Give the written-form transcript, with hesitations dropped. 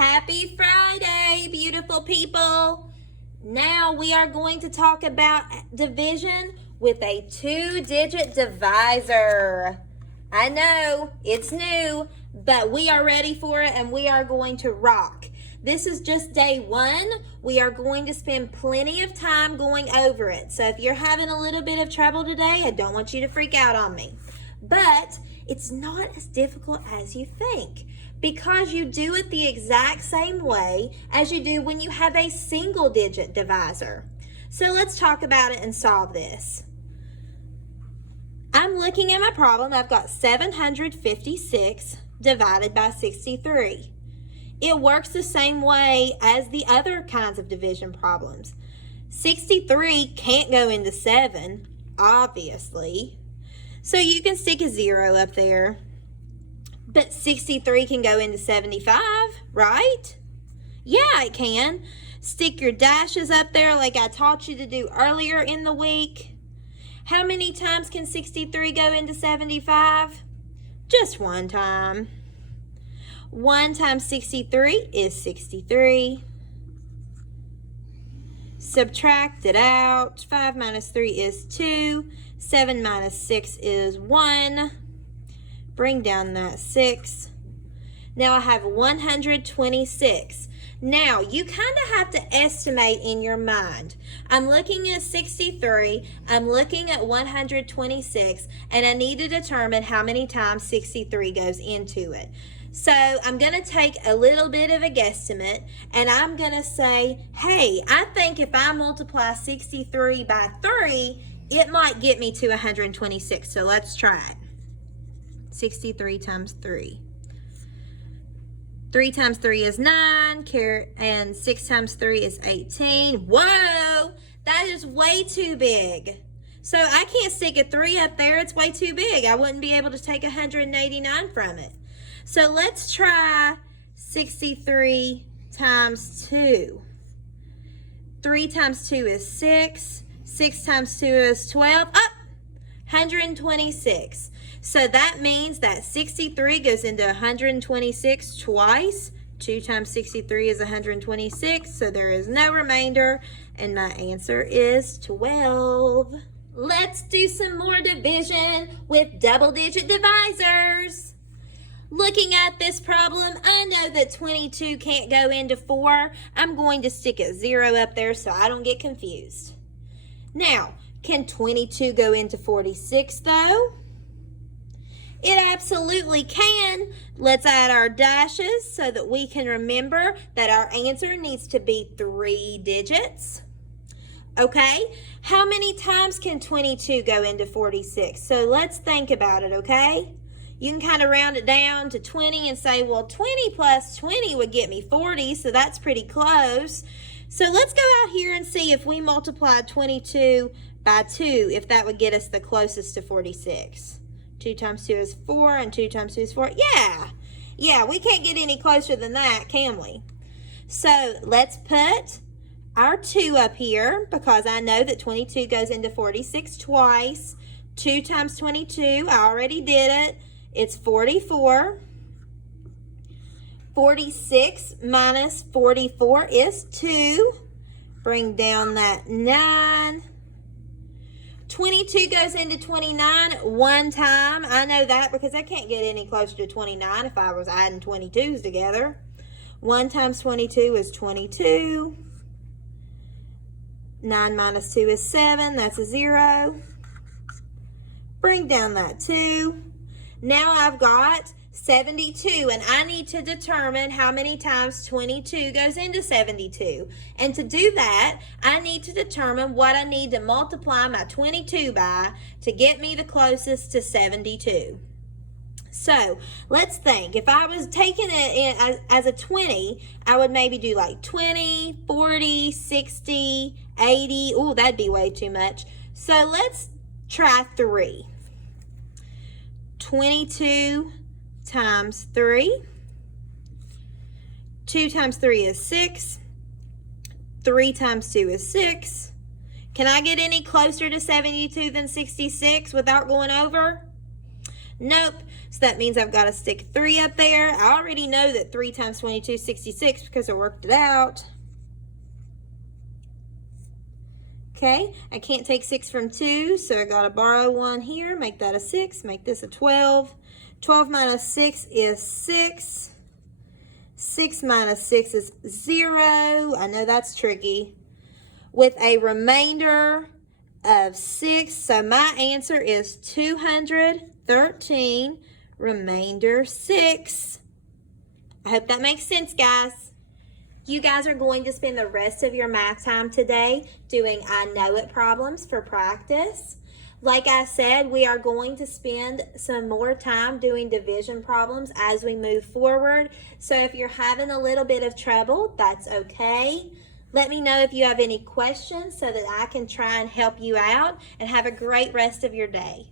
Happy Friday, beautiful people. Now we are going to talk about division with a two-digit divisor. I know, it's new, but we are ready for it and we are going to rock. This is just day one. We are going to spend plenty of time going over it. So if you're having a little bit of trouble today, I don't want you to freak out on me. But it's not as difficult as you think, because you do it the exact same way as you do when you have a single digit divisor. So let's talk about it and solve this. I'm looking at my problem. I've got 756 divided by 63. It works the same way as the other kinds of division problems. 63 can't go into 7, obviously. So you can stick a 0 up there. But 63 can go into 75, right? Yeah, it can. Stick your dashes up there like I taught you to do earlier in the week. How many times can 63 go into 75? Just one time. 1 times 63 is 63. Subtract it out. 5 minus 3 is 2. 7 minus 6 is 1. Bring down that 6. Now I have 126. Now you kind of have to estimate in your mind. I'm looking at 63, I'm looking at 126, and I need to determine how many times 63 goes into it. So I'm going to take a little bit of a guesstimate, and I'm going to say, hey, I think if I multiply 63 by 3, it might get me to 126. So let's try it. 63 times 3. 3 times 3 is 9, and 6 times 3 is 18. Whoa, that is way too big. So I can't stick a 3 up there. It's way too big. I wouldn't be able to take 189 from it. So let's try 63 times 2. 3 times 2 is 6. 6 times 2 is 12. Up! 126. So that means that 63 goes into 126 twice. 2 times 63 is 126, so there is no remainder, and my answer is 12. Let's do some more division with double-digit divisors. Looking at this problem, I know that 22 can't go into 4. I'm going to stick a 0 up there so I don't get confused. Now, can 22 go into 46 though? It absolutely can. Let's add our dashes so that we can remember that our answer needs to be 3 digits. Okay, how many times can 22 go into 46? So let's think about it, okay? You can kind of round it down to 20 and say, well, 20 plus 20 would get me 40, so that's pretty close. So let's go out here and see if we multiply 22 by 2, if that would get us the closest to 46. 2 times 2 is 4, and 2 times 2 is 4. Yeah, we can't get any closer than that, can we? So let's put our 2 up here, because I know that 22 goes into 46 twice. 2 times 22, I already did it. It's 44. 46 minus 44 is 2. Bring down that 9. 22 goes into 29 one time. I know that because I can't get any closer to 29 if I was adding 22s together. 1 times 22 is 22. 9 minus 2 is 7. That's a 0. Bring down that 2. Now I've got 72, and I need to determine how many times 22 goes into 72. And to do that, I need to determine what I need to multiply my 22 by to get me the closest to 72. So let's think. If I was taking it as a 20, I would maybe do like 20, 40, 60, 80. Oh, that'd be way too much. So let's try 3. 22 times 3. 2 times 3 is 6. 3 times 2 is 6. Can I get any closer to 72 than 66 without going over? Nope. So that means I've got to stick 3 up there. I already know that 3 times 22 is 66 because I worked it out. Okay, I can't take 6 from 2, so I got to borrow 1 here, make that a 6, make this a 12. 12 minus 6 is 6. 6 minus 6 is 0. I know that's tricky. With a remainder of 6, so my answer is 213, remainder 6. I hope that makes sense, guys. You guys are going to spend the rest of your math time today doing I know it problems for practice. Like I said, we are going to spend some more time doing division problems as we move forward. So if you're having a little bit of trouble, that's okay. Let me know if you have any questions so that I can try and help you out, and have a great rest of your day.